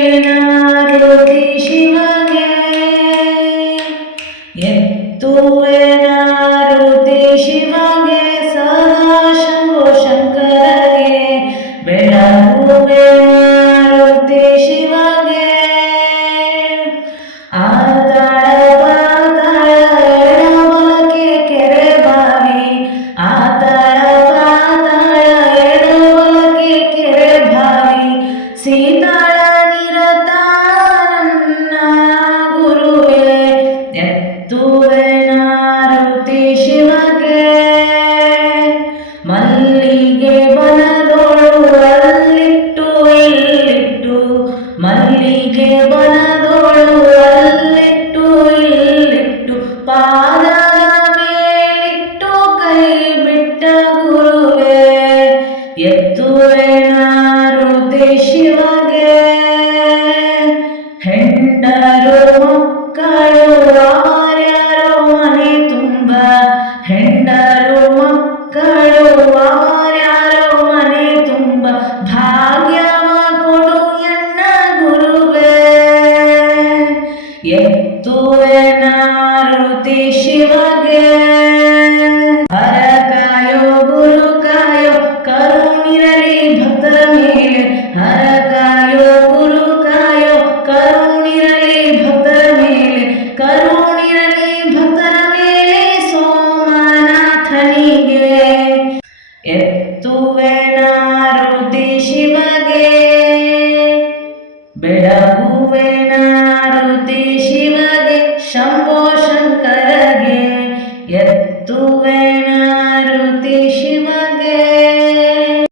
ಎತ್ತುವೆನಾರುತಿ ಶಿವಗೆ ಎತ್ತುವೆನಾರುತಿ ಶಿವಗೆ ಸದಾ ಶಂಭೋ ಶಂಕರಗೆ ಬೆಳಗುವೆನಾರುತಿ ಶಿವಗೆ ಆತಾಳ ಪಾತಾಳ ಎಡಬಲಕ್ಕೆ ಕೆರೆ ಬಾವಿ ಆತಾಳ ಪಾತಾಳ ಎಡಬಲಕ್ಕೆ ಕೆರೆ ಬಾವಿ ಸೀತಾಳ ನಿರತ ನನ್ನ ಗುರುವೇ ಎತ್ತುವೆನಾರುತಿ ಶಿವಗೆ ಮಲ್ಲಿಗೆ ಬನದೋಳು ಅಲ್ಲಿಟ್ಟು ಇಲ್ಲಿಟ್ಟು ಮಲ್ಲಿಗೆ ಬನದೋಳು ಅಲ್ಲಿಟ್ಟು ಇಲ್ಲಿಟ್ಟು ಪಾದದ ಮೇಲಿಟ್ಟು ಕೈ ಬಿಟ್ಟ ಗುರುವೇ ಎತ್ತುವೆನಾರುತಿ ಶಿವಗೆ